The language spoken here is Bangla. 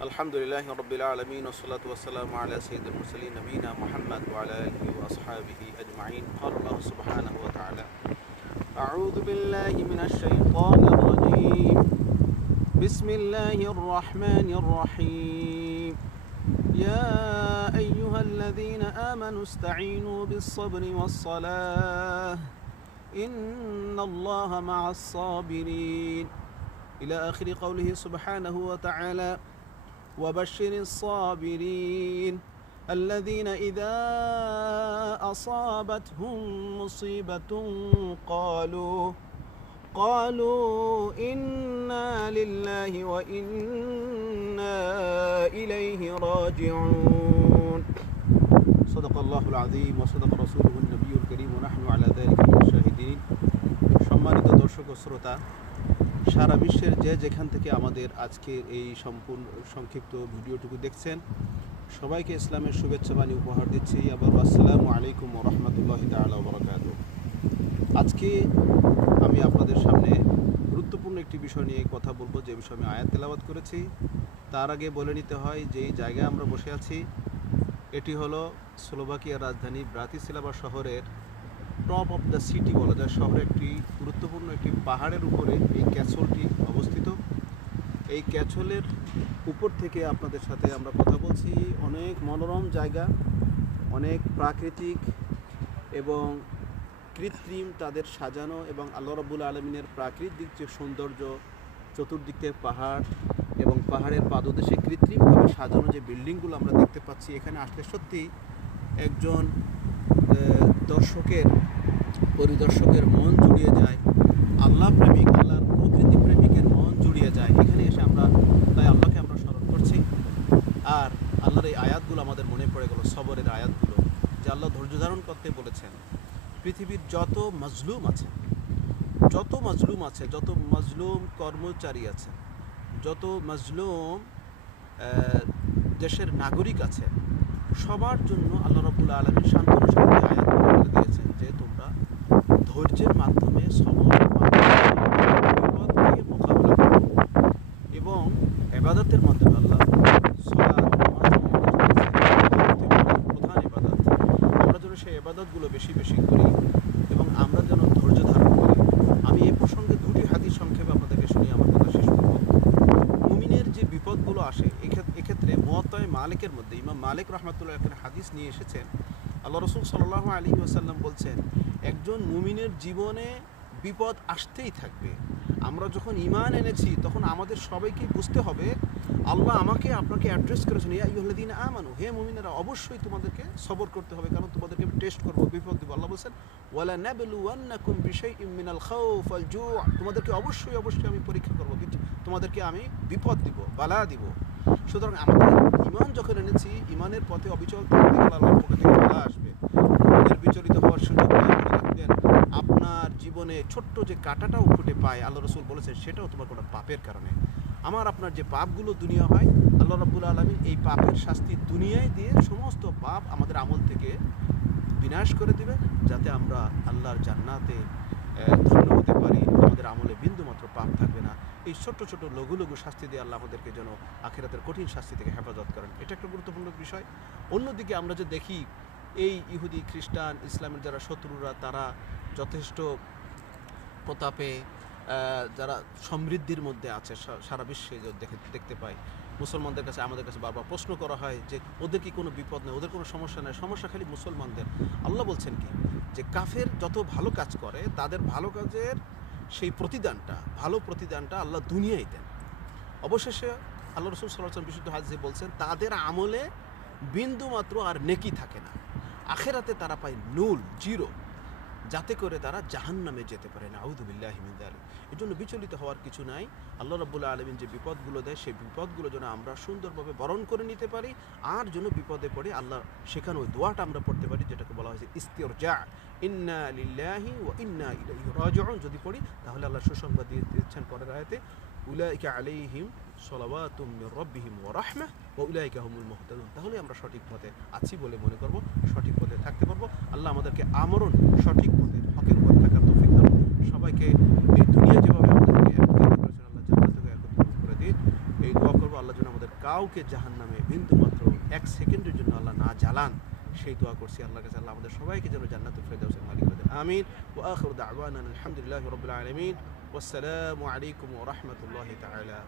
الحمد لله رب العالمين والصلاة والسلام على سيد المرسلين نبينا محمد وعلى آله وأصحابه أجمعين. قال الله سبحانه وتعالى أعوذ بالله من الشيطان الرجيم. بسم الله الرحمن الرحيم. يا أيها الذين آمنوا استعينوا بالصبر والصلاة. إن الله مع الصابرين. إلى آخر قوله سبحانه وتعالى وبشر الصابرين الذين إذا أصابتهم مصيبة قالوا قالوا إنا لله وإنا إليه راجعون صدق الله العظيم وصدق رسوله النبي الكريم ونحن على ذلك من الشاهدين সম্মানিত দর্শক ও শ্রোতা সারা বিশ্বের যে যেখান থেকে আমাদের আজকের এই সম্পূর্ণ সংক্ষিপ্ত ভিডিওটুকু দেখছেন, সবাইকে ইসলামের শুভেচ্ছা বাণী উপহার দিচ্ছি। আবার আসসালামু আলাইকুম রহমতুল্লাহ তালা আজকে আমি আপনাদের সামনে গুরুত্বপূর্ণ একটি বিষয় নিয়ে কথা বলব, যে বিষয়ে আমি আয়াত তেলাবাদ করেছি। তার আগে বলে নিতে হয়, যে এই জায়গায় আমরা বসে আছি, এটি হলো স্লোভাকিয়ার রাজধানী ব্রাতিসিলাবা শহরের টপ অফ দ্য সিটি বলা যায় শহরের একটি গুরুত্বপূর্ণ একটি পাহাড়ের উপরে এই ক্যাসলটি অবস্থিত। এই ক্যাসলের উপর থেকে আপনাদের সাথে আমরা কথা বলছি। অনেক মনোরম জায়গা, অনেক প্রাকৃতিক এবং কৃত্রিম তাদের সাজানো এবং আল্লাহ রব্বুল আলমিনের প্রাকৃতিক যে সৌন্দর্য, চতুর্দিক পাহাড় এবং পাহাড়ের পাদদেশে কৃত্রিমভাবে সাজানো যে বিল্ডিংগুলো আমরা দেখতে পাচ্ছি, এখানে আসলে সত্যি একজন দর্শকের পরিদর্শকের মন জুড়িয়ে যায়, আল্লাহ প্রেমিক, আল্লাহর প্রকৃতি প্রেমিকের মন জুড়িয়ে যায়। এখানে এসে আমরা, তাই আল্লাহকে আমরা স্মরণ করছি। আর আল্লাহর এই আয়াতগুলো আমাদের মনে পড়ে গেল, সবরের আয়াতগুলো, যে আল্লাহ ধৈর্য ধারণ করতে বলেছেন। পৃথিবীর যত মজলুম আছে, যত মজলুম আছে, যত মজলুম কর্মচারী আছে, যত মজলুম দেশের নাগরিক আছে, সবার জন্য আল্লাহ রবুল্লা আলমী শক্তি আয়াতগুলো বলে দিয়েছেন যে তোমরা ধৈর্যের মাধ্যমে বিপদকে মোকাবিলা করো এবং এবাদতের মাধ্যমে আল্লাহ। প্রধান এবাদত। আমরা যেন সেই এবাদতগুলো বেশি বেশি করি এবং আমরা যেন ধৈর্য ধারণ করি। আমি এই প্রসঙ্গে দুটি হাদিস সংক্ষেপে আপনাদেরকে শুনিয়ে আমার কথা শেষ করব। মুমিনের যে বিপদগুলো আসে এক্ষেত্রে মহাতয় মালিকের মধ্যে, ইমাম মালিক রহমতুল্লাহ হাদিস নিয়ে এসেছেন। আল্লাহ রসুল সাল্লাহ আলী ওয়াসাল্লাম বলছেন, একজন মুমিনের জীবনে বিপদ আসতেই থাকবে। আমরা যখন ইমান এনেছি, তখন আমাদের সবাইকে বুঝতে হবে, আল্লাহ আমাকে আপনাকে অ্যাড্রেস করেছেন, ইয়া আমানু, হে মুমিনেরা, অবশ্যই তোমাদেরকে সবর করতে হবে, কারণ তোমাদেরকে আমি টেস্ট করব, বিপদ দিব। আল্লাহ বলছেন, ওয়ালা নাবলু ওয়ান্নাকুম বিশাইইম মিনাল খাউফ আল জু' তোমাদেরকে অবশ্যই অবশ্যই আমি পরীক্ষা করব তোমাদেরকে আমি বিপদ দিব, বালা দিব। সুতরাং আমাদের ইমান যখন এনেছি ইমানের পথে অবিচল থাকতে থেকে বালা আসবে? আমাদের বিচলিত হওয়ার সুযোগ আপনার জীবনে ছোট্ট যে কাঁটাটাও ফুটে পায়, আল্লাহ রসুল বলেছেন, সেটাও তোমার কোনো পাপের কারণে। আমার আপনার যে পাপগুলো দুনিয়া হয়, আল্লাহ রাব্বুল আলমিন এই পাপের শাস্তি দুনিয়ায় দিয়ে সমস্ত পাপ আমাদের আমল থেকে বিনাশ করে দেবে, যাতে আমরা আল্লাহর জান্নাতে ধন্য হতে পারি। আমাদের আমলে বিন্দু মাত্র পাপ থাকবে না। এই ছোট্ট ছোট লঘু লঘু শাস্তি দিয়ে আল্লাহ আমাদেরকে যেন আখেরাতের কঠিন শাস্তি থেকে হেফাজত করেন। এটা একটা গুরুত্বপূর্ণ বিষয়। অন্যদিকে আমরা যে দেখি, এই ইহুদি, খ্রিস্টান, ইসলামের যারা শত্রুরা, তারা যথেষ্ট প্রতাপে যারা সমৃদ্ধির মধ্যে আছে সারা বিশ্বে দেখে, দেখতে পাই। মুসলমানদের কাছে, আমাদের কাছে বারবার প্রশ্ন করা হয় যে, ওদের কি কোনো বিপদ নেই? ওদের কোনো সমস্যা নেই? সমস্যা খালি মুসলমানদের। আল্লাহ বলছেন কি? যে, কাফের যত ভালো কাজ করে, তাদের ভালো কাজের সেই প্রতিদানটা, ভালো প্রতিদানটা আল্লাহ দুনিয়ায় দেন। অবশেষে আল্লাহ রসুল সাল্লাম বিশুদ্ধ হাজি বলছেন, তাদের আমলে বিন্দু মাত্র আর নেকি থাকে না। আখেরাতে তারা পায় নুল জিরো। যাতে করে তারা জাহান নামে যেতে পারে না আউদুবিল্লাহ এই জন্য বিচলিত হওয়ার কিছু নাই। আল্লাহ রব্বুল্লাহ আলমিন যে বিপদগুলো দেয়, সেই বিপদগুলো যেন আমরা সুন্দরভাবে বরণ করে নিতে পারি আর যেন বিপদে পড়ে আল্লাহ সেখানে ওই দোয়াটা আমরা পড়তে পারি, যেটাকে বলা হয়েছে ইস্তির যা ইন্না লিল্লাহি ও ইন্না ইলাইহি যদি পড়ি, তাহলে আল্লাহ সুসংবাদ দিয়ে দিচ্ছেন পরের আয়াতে, উলাইকা আলাইহিম সলাওয়াতুম মির রাব্বিহিম ওয়া রাহমা ওয়া উলাইকা হুমুল মুহতাদুন। তাহলে আমরা সঠিক পথে আছি বলে মনে করব, সঠিক পথে থাকতে পারব। আল্লাহ আমাদেরকে আমরণ, সঠিক পথে, হকের পথে থাকার তৌফিক দান সবাইকে এই দুনিয়া যেভাবে আমাদেরকে একত্রিত করেছেন, আল্লাহ জান্নাতে একত্রিত করে দিন। এই দোয়া করব আল্লাহ যেন আমাদের কাউকে জাহান নামে বিন্দু মাত্র এক সেকেন্ডের জন্য আল্লাহ না জ্বালান। সেই দোয়া করছি আল্লাহর কাছে, আল্লাহ আমাদের সবাইকে যেন জান্নাতুল ফেরদাউসের মালিক করে দেন আমিন। ওয়া আখিরু দাওয়ানা আলহামদুলিল্লাহি রাব্বিল আলামিন। ওয়াসসালামু আলাইকুম ওয়া রাহমাতুল্লাহি তাআলা